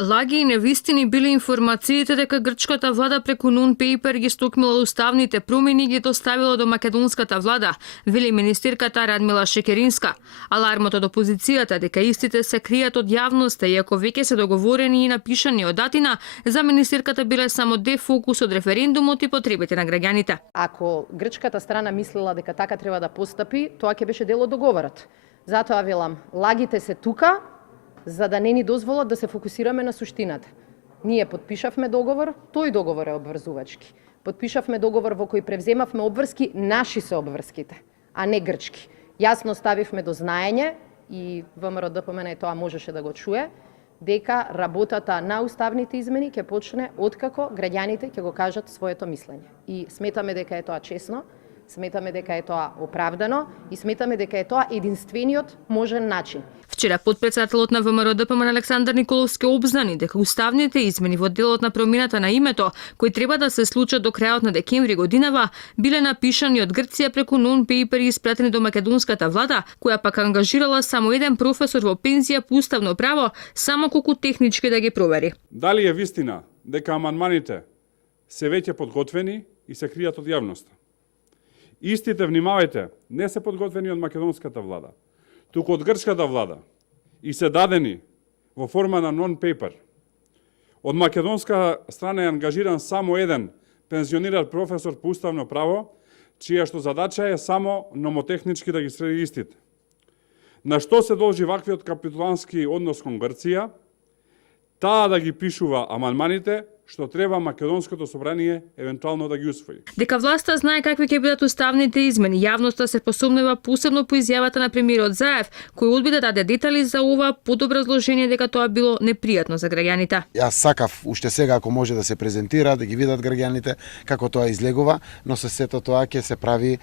Лаги и невистини биле информациите дека грчката влада преку non-paper ги стокмила уставните промени и ги доставила до македонската влада, вели министерката Радмила Шекеринска. Алармот од опозицијата дека истите се кријат од јавноста, иако веќе се договорени и напишани од датина, за министерката биле само дефокус од референдумот и потребите на граѓаните. Ако грчката страна мислела дека така треба да постапи, тоа ќе беше дел од договорот. Затоа велам, лагите се тука, за да не ни дозволат да се фокусираме на суштината. Ние подпишавме договор, тој договор е обврзувачки. Подпишавме договор во кој превземавме обврски, наши се обврските, а не грчки. Јасно ставивме до знаење и ВМРО ДПМН тоа можеше да го чуе, дека работата на уставните измени ќе почне откако граѓаните ќе го кажат своето мислење. И сметаме дека е тоа честно, сметаме дека е тоа оправдано и сметаме дека е тоа единствениот можен начин. Вчера потпредседателот на ВМРО ДПМН Александар Николовски обзнани дека уставните измени во делот на промената на името, кои треба да се случат до крајот на декември годинава, биле напишани од Грција преку non-paper и испратени до македонската влада, која пак ангажирала само еден професор во пензија по уставно право, само колку технички да ги провери. Дали е вистина дека амандманите се веќе подготвени и се кријат од јавноста? Истите, внимавајте, не се подготвени од македонската влада, туку од грчката влада и се дадени во форма на non-paper. Од македонска страна е ангажиран само еден пензиониран професор по уставно право, чија што задача е само номотехнички да ги среди истите. На што се должи ваквиот капитулански однос кон Грција? Таа да ги пишува амандманите, што треба македонското собрание евентуално да ги усвои. Дека власта знае какви ќе бидат уставните измени, јавноста се посомнува посебно по изјавата на премиерот Заев, кој одби да даде детали за ова под образложение дека тоа било непријатно за граѓаните. Јас сакав уште сега ако може да се презентира, да ги видат граѓаните како тоа излегува, но со сето тоа ќе се прави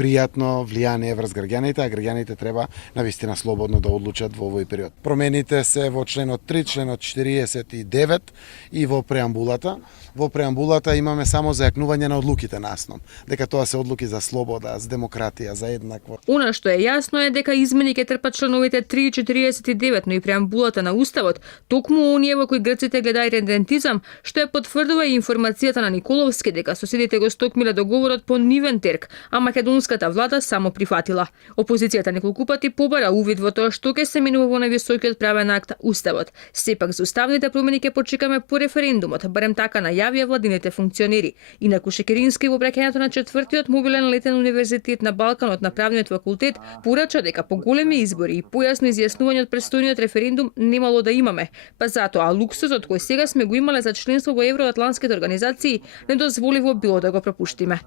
пријатно влијание врз граѓаните, а граѓаните треба навистина слободно да одлучат во овој период. Промените се во членот 3, членот 49 и во преамбулата. Во преамбулата имаме само зајакнување на одлуките на АСНОМ, дека тоа се одлуки за слобода, за демократија, за еднакво. Она што е јасно е дека измени ќе трпат членовите 3 и 49, но и преамбулата на Уставот, токму оние во кои грците гледа иридентизам, што е потврдува и информацијата на Николовски дека соседите го стокмиле договорот по нивен терк, а македонската влада само прифатила. Опозицијата неколку пати побара увид во тоа што ќе се менува во највисокиот правен акт Уставот. Сепак за уставните промени ќе почекаме по референдумот, барем така најавија владините функционери. Инаку Шекерински во обраќањето на 4-тиот мобилен летен универзитет на Балканот на правниот факултет порача дека по големи избори и појасно изјаснување од престојниот референдум немало да имаме, па затоа луксузот кој сега сме го имале за членство во евроатлантските организации недозволиво било да го пропуштиме.